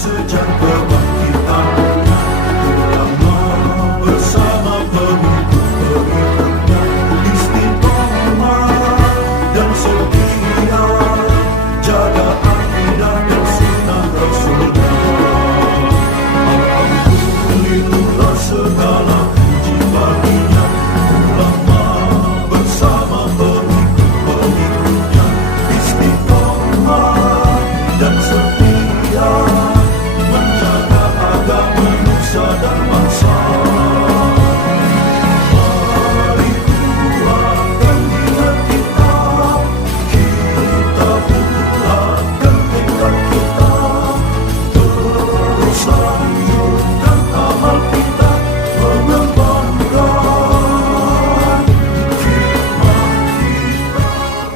sejak kebangkitannya, ulama bersama pengikut-pengikutnya istiqomah dan setia, jaga akidah dan sunnah Rasulnya. Alhamdulillah segala puji baginya, ulama bersama pengikut-pengikutnya istiqomah dan setia, menjaga agama nusa dan bangsa. Mari kuatkan niat kita, kita bulatkan tekad kita, terus lanjutkan amal kita, mengembangkan khidmat kita.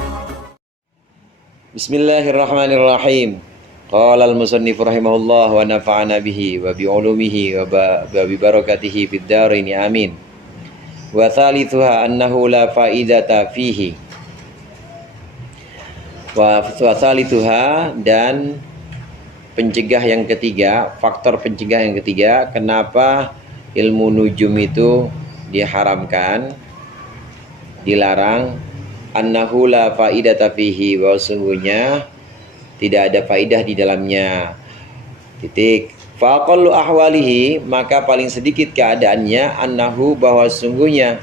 Bismillahirrahmanirrahim. Qala al-musannif rahimahullah wa nafa'ana bihi wa bi ulumihi wa bi barakatihi fid dharain amin. Wa thalithuha annahu la faidata fihi. Wa thalithuha, dan pencegah yang ketiga, faktor pencegah yang ketiga kenapa ilmu nujum itu diharamkan, dilarang, annahu la faidata fihi, bahwa sungguhnya tidak ada faidah di dalamnya. Titik. Faqallu ahwalihi, maka paling sedikit keadaannya, annahu, bahwa sungguhnya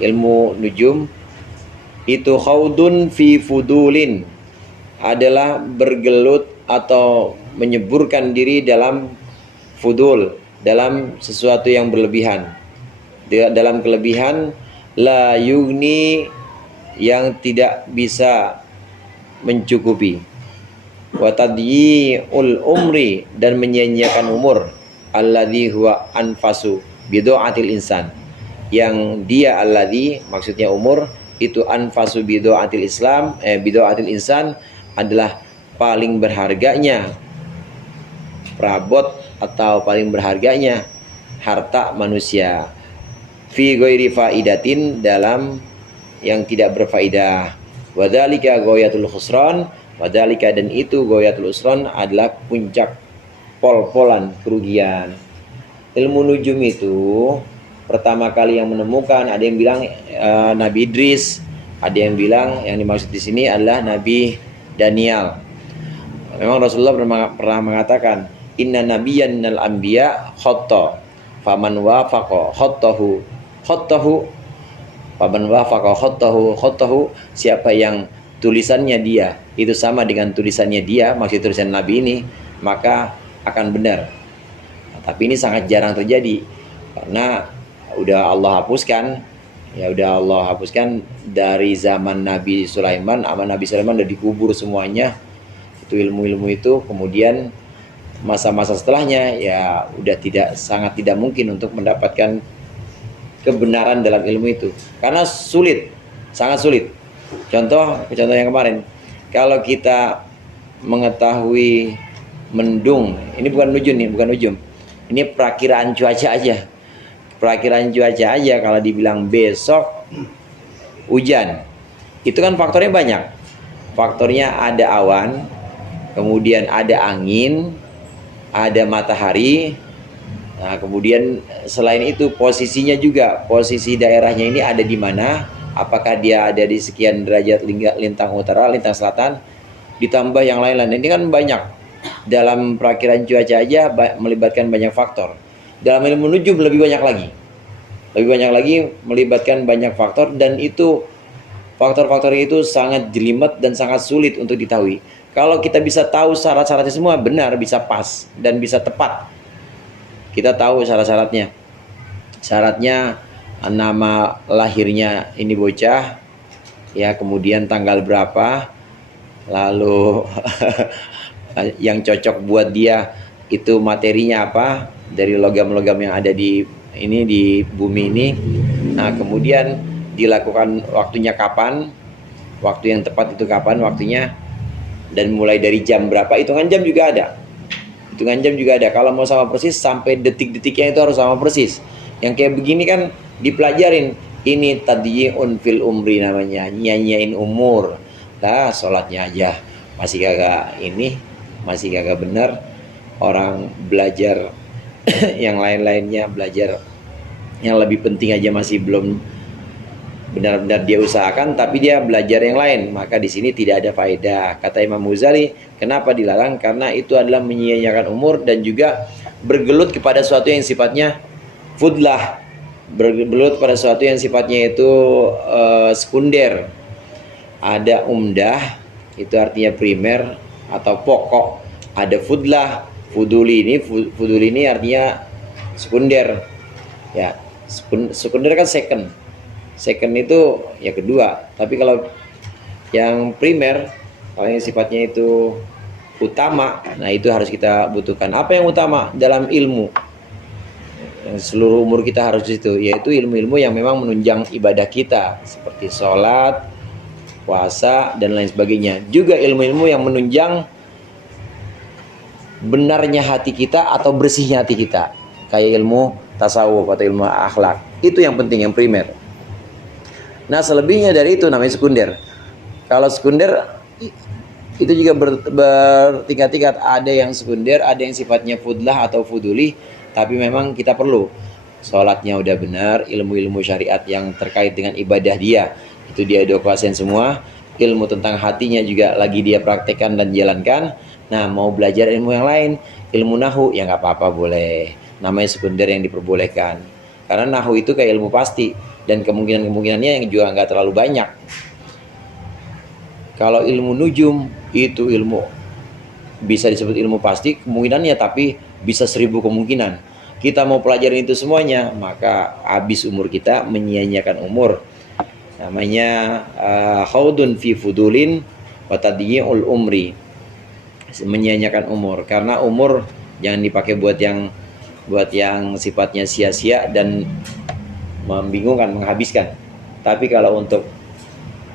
ilmu nujum itu khaudun fi fudulin, adalah bergelut atau menyeburkan diri dalam fudul, dalam sesuatu yang berlebihan, dalam kelebihan, la yugni, yang tidak bisa mencukupi, wa tadyi'ul umri, dan menyia-nyiakan umur, alladzi huwa anfasu bidu'atil insan, yang dia alladzi, maksudnya umur itu, anfasu bidu'atil islam, bidu'atil insan, adalah paling berharganya perabot atau paling berharganya harta manusia, fi ghairi faidatin, dalam yang tidak berfaidah. Wadzalika ghayatul khusran, wadzalika, dan itu ghayatul khusran, adalah puncak pol-polan kerugian. Ilmu nujum itu pertama kali yang menemukan, ada yang bilang Nabi Idris, ada yang bilang yang dimaksud di sini adalah Nabi Daniel. Memang Rasulullah pernah mengatakan, inna nabiyyan minal anbiya khatta, faman wafaqa khattahu faman wafaqa khattahu, siapa yang tulisannya dia itu sama dengan tulisannya dia, maksud tulisan Nabi ini, maka akan benar. Tapi ini sangat jarang terjadi, karena Allah hapuskan dari zaman Nabi Sulaiman. Nabi Sulaiman udah dikubur semuanya itu ilmu-ilmu itu. Kemudian masa-masa setelahnya ya udah sangat tidak mungkin untuk mendapatkan kebenaran dalam ilmu itu, karena sangat sulit. Contoh yang kemarin, kalau kita mengetahui mendung, ini bukan nujum, ini perakiraan cuaca aja. Kalau dibilang besok hujan, itu kan faktornya banyak. Faktornya ada awan, kemudian ada angin, ada matahari. Nah, kemudian selain itu posisinya juga, posisi daerahnya ini ada di mana, apakah dia ada di sekian derajat lintang utara, lintang selatan, ditambah yang lain-lain. Ini kan banyak. Dalam perakiran cuaca aja melibatkan banyak faktor. Dalam ilmu nujum lebih banyak lagi melibatkan banyak faktor, dan itu faktor-faktor itu sangat jelimet dan sangat sulit untuk diketahui. Kalau kita bisa tahu syarat-syaratnya semua benar, bisa pas dan bisa tepat, kita tahu syaratnya, nama lahirnya ini bocah, ya, kemudian tanggal berapa, lalu yang cocok buat dia itu materinya apa, dari logam-logam yang ada di bumi ini. Nah, kemudian dilakukan waktunya kapan, waktu yang tepat itu kapan waktunya, dan mulai dari jam berapa, hitungan jam juga ada. Kalau mau sama persis, sampai detik-detiknya itu harus sama persis. Yang kayak begini kan dipelajarin. Ini tadyi'un fil umri namanya, nyanyain umur. Lah sholatnya aja masih kagak ini, masih kagak benar. Orang belajar yang lain-lainnya, belajar yang lebih penting aja masih belum benar-benar dia usahakan, tapi dia belajar yang lain, maka di sini tidak ada faedah. Kata Imam Ghazali, kenapa dilarang? Karena itu adalah menyia-nyiakan umur dan juga bergelut kepada sesuatu yang sifatnya fudlah, bergelut pada sesuatu yang sifatnya itu sekunder. Ada umdah, itu artinya primer atau pokok. Ada fudlah, fuduli ini artinya sekunder. Ya, sekunder kan second. Second itu ya kedua. Tapi kalau yang primer, kalau yang sifatnya itu utama, nah itu harus kita butuhkan. Apa yang utama dalam ilmu? Yang seluruh umur kita harus itu, yaitu ilmu-ilmu yang memang menunjang ibadah kita, seperti sholat, puasa, dan lain sebagainya. Juga ilmu-ilmu yang menunjang benarnya hati kita atau bersihnya hati kita, kayak ilmu tasawuf atau ilmu akhlak. Itu yang penting, yang primer. Nah, selebihnya dari itu namanya sekunder. Kalau sekunder itu juga bertingkat-tingkat. Ada yang sekunder, ada yang sifatnya fudlah atau fuduli, tapi memang kita perlu sholatnya udah benar, ilmu-ilmu syariat yang terkait dengan ibadah dia itu dia udah kuasain semua. Ilmu tentang hatinya juga lagi dia praktekkan dan jalankan. Nah, mau belajar ilmu yang lain, ilmu nahu, ya nggak apa-apa, boleh. Namanya sekunder yang diperbolehkan. Karena nahu itu kayak ilmu pasti, dan kemungkinan-kemungkinannya yang juga nggak terlalu banyak. Kalau ilmu nujum, itu ilmu bisa disebut ilmu pasti kemungkinannya, tapi bisa 1000 kemungkinan. Kita mau pelajarin itu semuanya, maka habis umur kita, menyia-nyiakan umur. Namanya khaudun fi fudulin wa tadyi'ul umri, menyia-nyiakan umur. Karena umur jangan dipakai buat yang sifatnya sia-sia dan membingungkan, menghabiskan. Tapi kalau untuk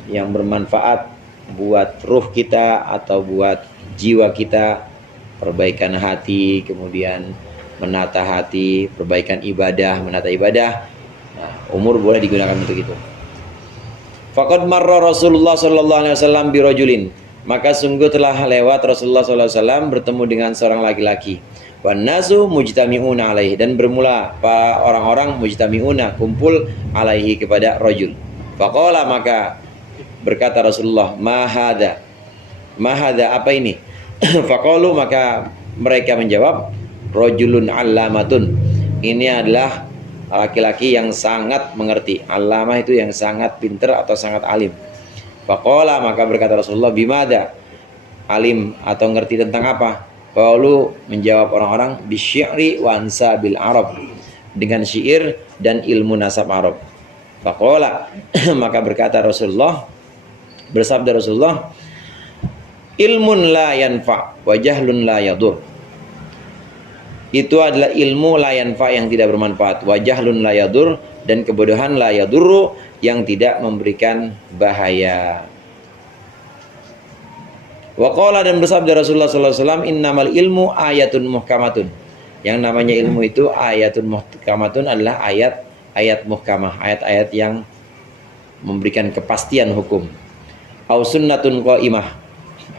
yang bermanfaat buat ruh kita atau buat jiwa kita, perbaikan hati, kemudian menata hati, perbaikan ibadah, menata ibadah, nah, umur boleh digunakan untuk itu. Faqad marra Rasulullah sallallahu alaihi wasallam bi rajulin, maka sungguh telah lewat Rasulullah sallallahu alaihi wasallam bertemu dengan seorang laki-laki. Wan nasu mujtami'una alaihi, dan bermula orang-orang mujtami'una, kumpul alaihi kepada rajul. Faqala, maka berkata Rasulullah, ma hadza apa ini? Faqalu, maka mereka menjawab, rajulun allamatun, ini adalah laki-laki yang sangat mengerti. Allamah itu yang sangat pintar atau sangat alim. Faqala, maka berkata Rasulullah, bimada, alim atau ngerti tentang apa? Qalu, menjawab orang-orang, bisyi'ri wa ansabil Arab, dengan syair dan ilmu nasab Arab. Faqala, maka berkata Rasulullah, bersabda Rasulullah, ilmun la yanfa wa jahlun la yadur. Itu adalah ilmu la yanfa, yang tidak bermanfaat, wa jahlun la yadur, dan kebodohan la yadurru, yang tidak memberikan bahaya. Wa qala, dan bersabda Rasulullah sallallahu alaihi wasallam, innamal ilmu ayatun muhkamatun. Yang namanya ilmu itu ayatun muhkamatun, adalah ayat muhkamah, ayat-ayat yang memberikan kepastian hukum. Au sunnatun qaimah,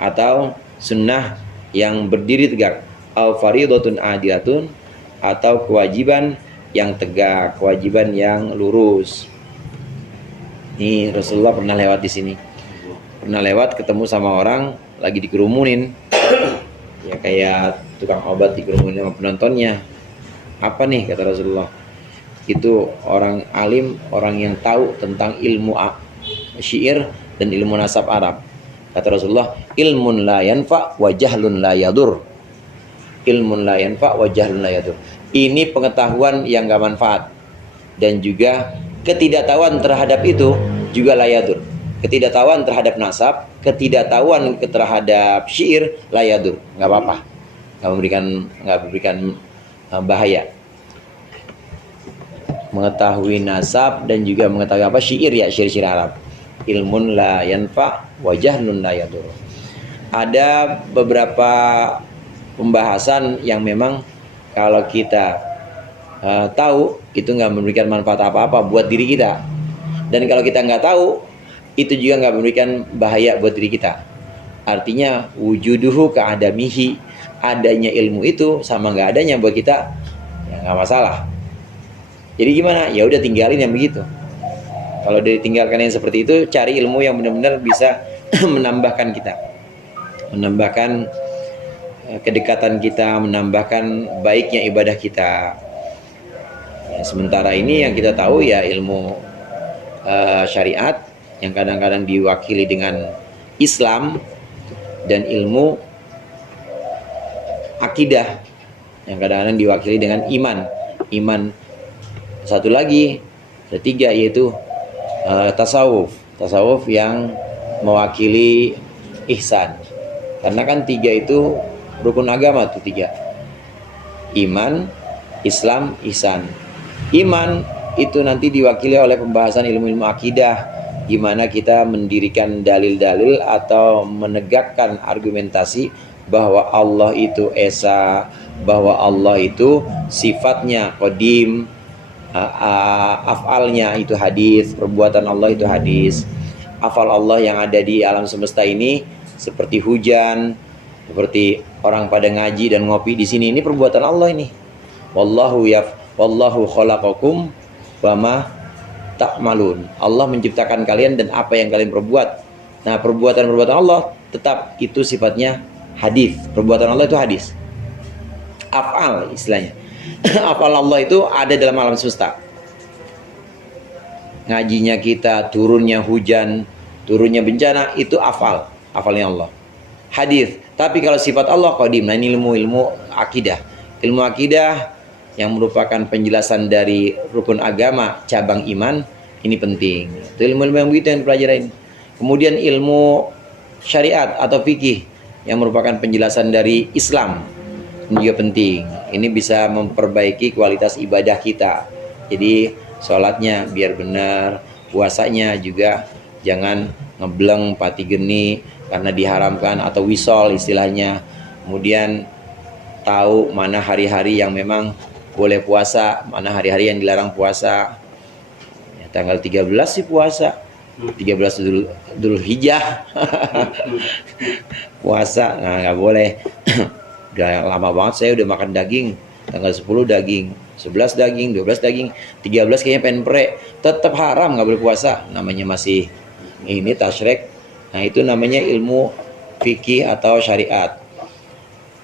atau sunnah yang berdiri tegak. Au faridatun adilatun, atau kewajiban yang tegak, kewajiban yang lurus. Nih, Rasulullah pernah lewat di sini. Pernah lewat ketemu sama orang lagi dikerumunin. Ya kayak tukang obat dikerumunin sama penontonnya. Apa nih, kata Rasulullah? Itu orang alim, orang yang tahu tentang ilmu syair dan ilmu nasab Arab. Kata Rasulullah, ilmun la yanfa wa jahlun la yadur. Ilmun la yanfa wa jahlun la yadur. Ini pengetahuan yang gak manfaat, dan juga ketidaktahuan terhadap itu juga la yadur. Ketidaktahuan terhadap nasab, ketidaktahuan terhadap syair la yadur, gak apa-apa, gak memberikan bahaya. Mengetahui nasab dan juga mengetahui apa syair, ya syair-syair Arab. Ilmun la yanfa wa jahlun la yadur. Ada beberapa pembahasan yang memang kalau kita tahu, itu nggak memberikan manfaat apa-apa buat diri kita. Dan kalau kita nggak tahu, itu juga nggak memberikan bahaya buat diri kita. Artinya wujuduhu ka'adamihi, adanya ilmu itu sama nggak adanya buat kita ya nggak masalah. Jadi gimana? Ya udah tinggalin yang begitu. Kalau ditinggalkan yang seperti itu, cari ilmu yang benar-benar bisa menambahkan kita, menambahkan kedekatan kita, menambahkan baiknya ibadah kita. Ya, sementara ini yang kita tahu ya ilmu syariat yang kadang-kadang diwakili dengan Islam, dan ilmu akidah yang kadang-kadang diwakili dengan iman. Satu lagi, ketiga, yaitu tasawuf yang mewakili ihsan. Karena kan tiga itu rukun agama tuh, tiga: iman, Islam, ihsan. Iman itu nanti diwakili oleh pembahasan ilmu-ilmu akidah, gimana kita mendirikan dalil-dalil atau menegakkan argumentasi bahwa Allah itu esa, bahwa Allah itu sifatnya qadim, afalnya itu hadis, perbuatan Allah itu hadis. Afal Allah yang ada di alam semesta ini seperti hujan, seperti orang pada ngaji dan ngopi di sini, ini perbuatan Allah ini. Wallahu khalaqakum wama ta'malun. Allah menciptakan kalian dan apa yang kalian perbuat. Nah, perbuatan-perbuatan Allah tetap itu sifatnya hadis. Perbuatan Allah itu hadis. Af'al istilahnya. Af'al Allah itu ada dalam alam semesta. Ngajinya kita, turunnya hujan, turunnya bencana, itu af'al. Af'alnya Allah. Hadis. Tapi kalau sifat Allah qadim. Nah, ini ilmu akidah. Ilmu akidah yang merupakan penjelasan dari rukun agama, cabang iman, ini penting. Itu ilmu-ilmu yang begitu yang dipelajarin. Kemudian ilmu syariat atau fikih yang merupakan penjelasan dari Islam, ini juga penting. Ini bisa memperbaiki kualitas ibadah kita. Jadi sholatnya biar benar, puasanya juga jangan ngebleng, pati geni karena diharamkan, atau wisol istilahnya. Kemudian tahu mana hari-hari yang memang boleh puasa, mana hari-hari yang dilarang puasa. Ya, tanggal 13 sih puasa, 13 Dzulhijjah puasa, nah nggak boleh. Udah lama banget saya udah makan daging, tanggal 10 daging, 11 daging, 12 daging, 13 kayaknya pengen pre, tetap haram, nggak boleh puasa. Namanya masih ini tasyrik. Nah, itu namanya ilmu fikih atau syariat.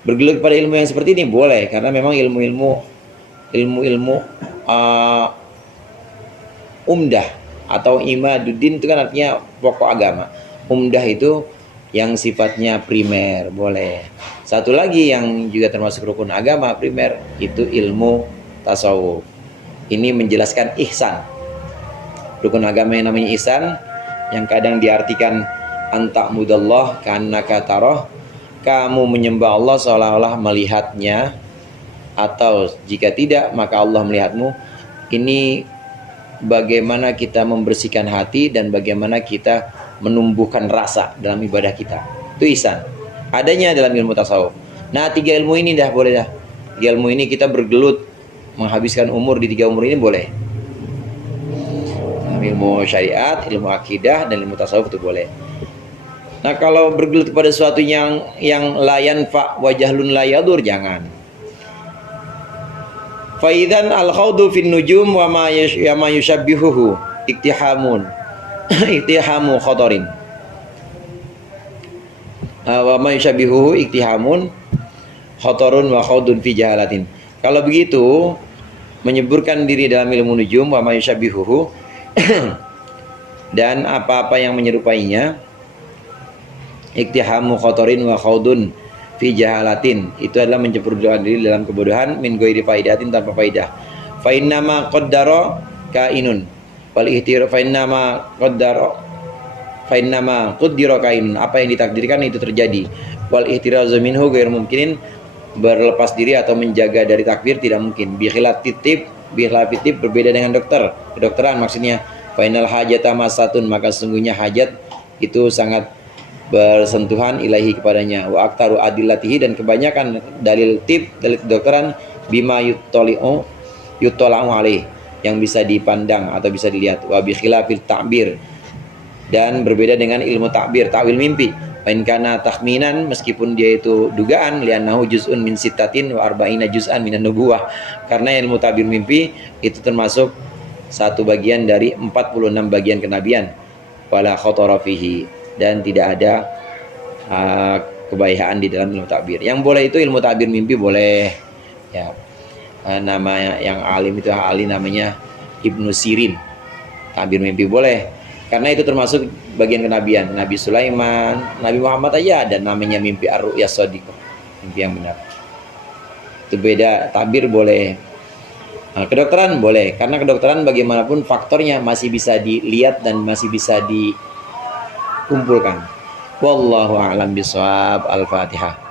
Bergelut pada ilmu yang seperti ini boleh, karena memang ilmu umdah atau imaduddin itu kan artinya pokok agama. Umdah itu yang sifatnya primer, boleh. Satu lagi yang juga termasuk rukun agama primer, itu ilmu tasawuf. Ini menjelaskan ihsan. Rukun agama yang namanya ihsan, yang kadang diartikan anta'mudallah ka'annaka tarah, kamu menyembah Allah seolah-olah melihatnya, atau jika tidak maka Allah melihatmu. Ini bagaimana kita membersihkan hati dan bagaimana kita menumbuhkan rasa dalam ibadah kita. Itu ihsan. Adanya dalam ilmu tasawuf. Nah, tiga ilmu ini dah boleh dah. Tiga ilmu ini kita bergelut menghabiskan umur di tiga umur ini boleh. Ilmu syariat, ilmu akidah, dan ilmu tasawuf itu boleh. Nah, kalau bergelut kepada sesuatu yang layan fa wajahlun layadur, jangan. Faidan al-khawdu fin nujum wa ma yushabbihuhu iktihamu khatarin. Wa ma yushabbihuhu iktihamun khatarun wa khawdun fi jahalatin. Kalau begitu, menyeburkan diri dalam ilmu nujum wa ma yushabbihuhu dan apa-apa yang menyerupainya, iktihamu khatarin wa khawdun fi jahalatin, itu adalah mencemplungkan diri dalam kebodohan, min ghairi faidatin, tanpa faidah. Fa innama qaddara kainun wal ihtir fa innama qaddara kainun, apa yang ditakdirkan itu terjadi. Wal ihtirazu minhu ghair mungkinin, berlepas diri atau menjaga dari takdir tidak mungkin. Bi khilafitib berbeda dengan kedokteran maksudnya. Fa innal hajata masatun, maka sesungguhnya hajat itu sangat bersentuhan ilahi kepadanya. Wa aktaru adillatihi, dan kebanyakan dalil kedokteran bima yuttola'u alaih, yang bisa dipandang atau bisa dilihat. Wa bi khilafil ta'bir, dan berbeda dengan ilmu ta'bir, ta'wil mimpi. in kana takhminan, meskipun dia itu dugaan, li'annahu juz'un min sittatin wa arba'ina juz'an minan nubuwah, karena ilmu tabir mimpi itu termasuk satu bagian dari 46 bagian kenabian. Wala khatara fihi, dan tidak ada kebayahan di dalam ilmu takbir. Yang boleh itu ilmu takbir mimpi boleh ya. Nama yang alim itu ahli namanya Ibnu Sirin. Takbir mimpi boleh karena itu termasuk bagian kenabian. Nabi Sulaiman, Nabi Muhammad aja ada namanya mimpi ar-ru'ya shadiqah, mimpi yang benar. Itu beda. Takbir boleh. Nah, kedokteran boleh, karena kedokteran bagaimanapun faktornya masih bisa dilihat dan masih bisa dikumpulkan. Wallahu a'lam bishawab. Al-Fatihah.